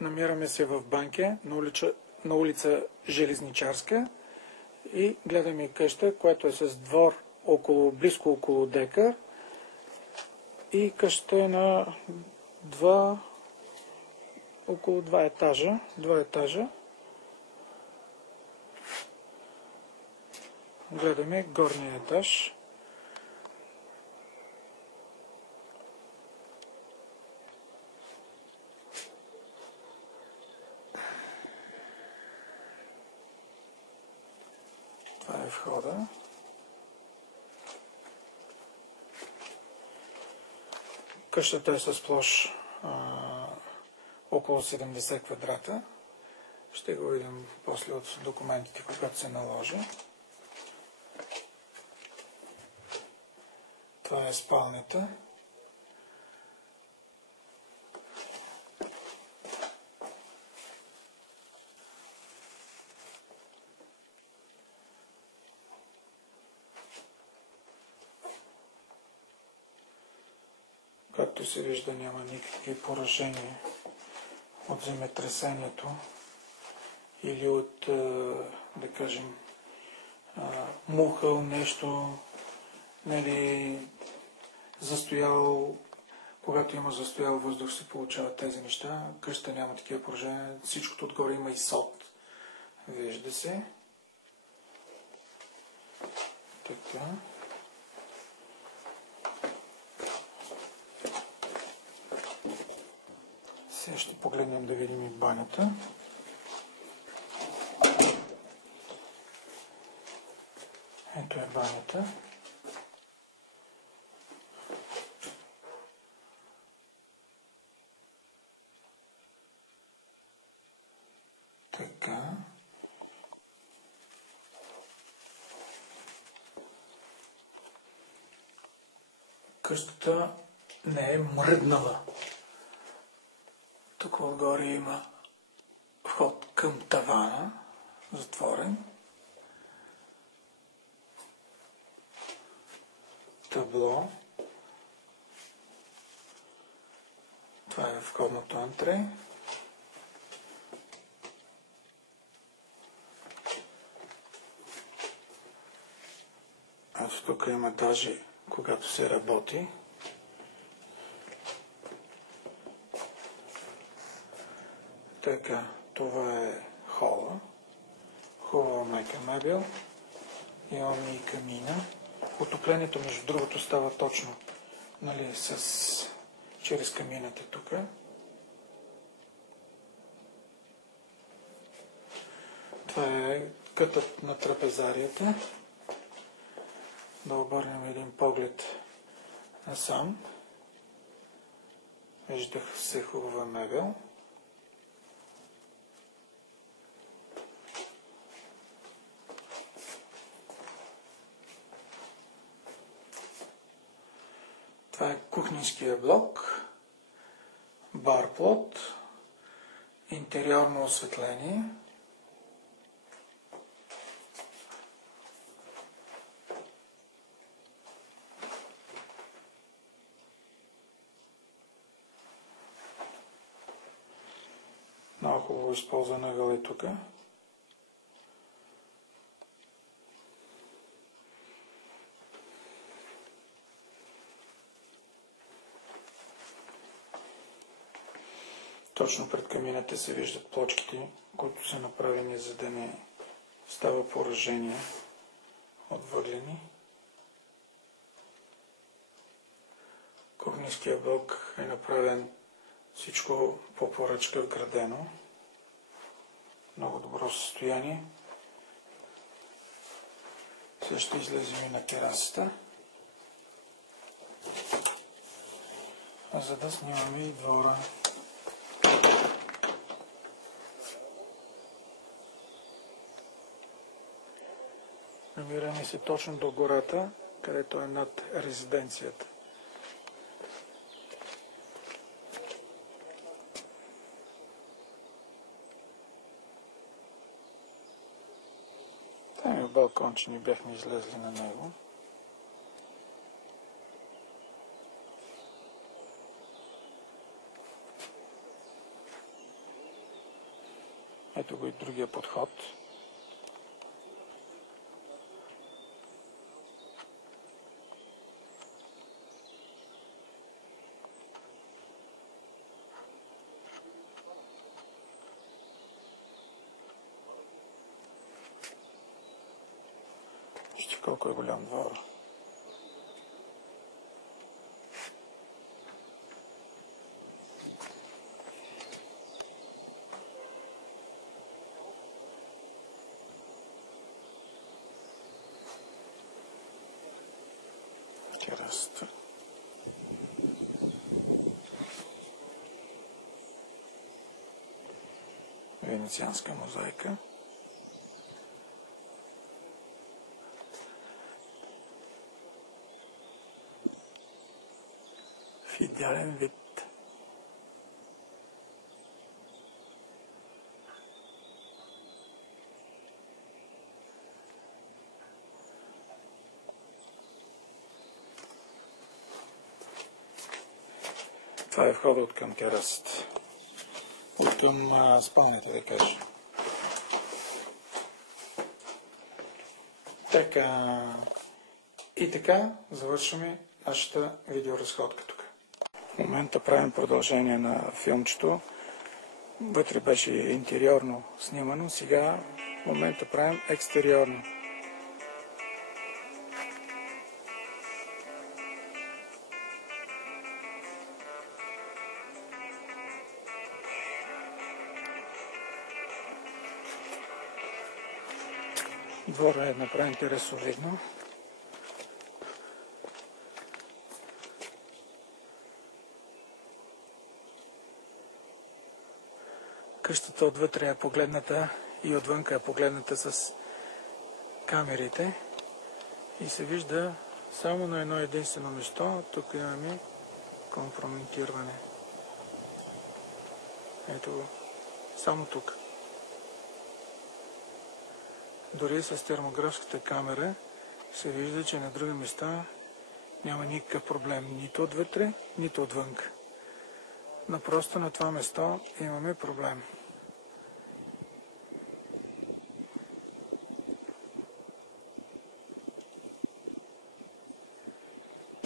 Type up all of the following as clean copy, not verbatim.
Намираме се в Банкя, на улица Железничарска и гледаме къща, която е с двор близко около декар и къщата е на около 2 етажа. 2 етажа. Гледаме горния етаж. Това е входа. Къщата е с площ около 70 квадрата. Ще го видим после от документите, когато се наложи. Това е спалнята. Както се вижда, няма никакви поражения от земетресението или от, да кажем, мухъл, нещо, нали, застоял, когато има застоял въздух, се получават тези неща. Къщата няма такива поражения. Всичкото отгоре има и сод. Вижда се. Така. Сега ще погледнем да видим и банята. Ето е банята. Така. Къщата не е мръднала. Тук отгоре има вход към тавана, затворен. Табло. Това е входното антре. Ето тук има даже, когато се работи. Така, това е хола. Хубава мека мебел. Имаме и камина. Отоплението, между другото, става точно, нали, чрез камината тук. Това е кътът на трапезарията. Да обърнем един поглед насам. Виждах се хубава мебел. Това е кухненския блок, барплот, интериорно осветление. Много хубаво използван ъгъл е тук. Точно пред камината се виждат плочките, които са направени, за да не става поражение от въглени. Кухненския блок е направен всичко по поръчка, вградено. Много добро състояние. Сега ще излезем и на терасата, за да снимаме и двора. Намираме се точно до гората, където е над резиденцията. Там е балкон, че не бяхме излезли на него. Ето го и другия подход. Вижте колко е голям двор. Терасата. Венецианска мозайка. В идеален вид. Това е входа от към терасата. От към спалнята, да кажа. Така. И така завършваме нашата видеоразходка тук. В момента правим продължение на филмчето. Вътре беше интериорно снимано, сега в момента правим екстериорно. Двора е направен интересовидно. Къщата отвътре е погледната и отвънка е погледната с камерите и се вижда само на едно единствено место. Тук имаме компрометиране. Ето го. Само тук. Дори с термографската камера се вижда, че на други места няма никакъв проблем. Нито отвътре, нито отвънка. Но просто на това место имаме проблем.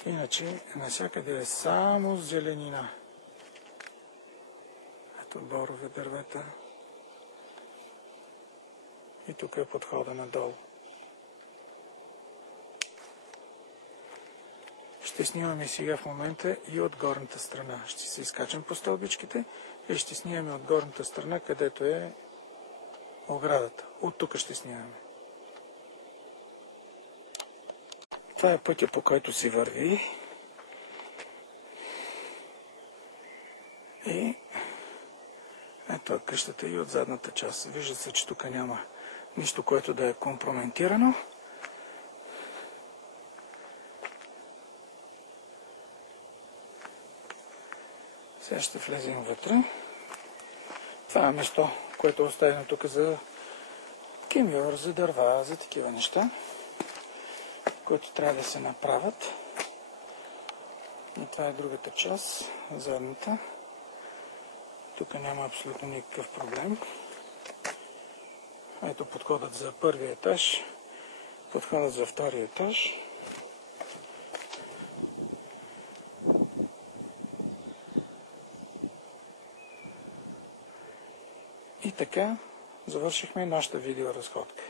Иначе навсякъде е само зеленина. Ето борови дървета. И тук е подхода надолу. Ще снимаме сега в момента и от горната страна. Ще се изкачам по стълбичките и ще снимаме от горната страна, където е оградата. От тук ще снимаме. Това е пътя, по който се върви. И ето е къщата и от задната част. Вижда се, че тук няма нищо, което да е компрометирано. Сега ще влезем вътре. Това е место, което е оставено тук за кемиор, за дърва, за такива неща, които трябва да се направят. И това е другата част, задната. Тук няма абсолютно никакъв проблем. Ето подходът за първия етаж, подходът за втория етаж. И така завършихме нашата видеоразходка.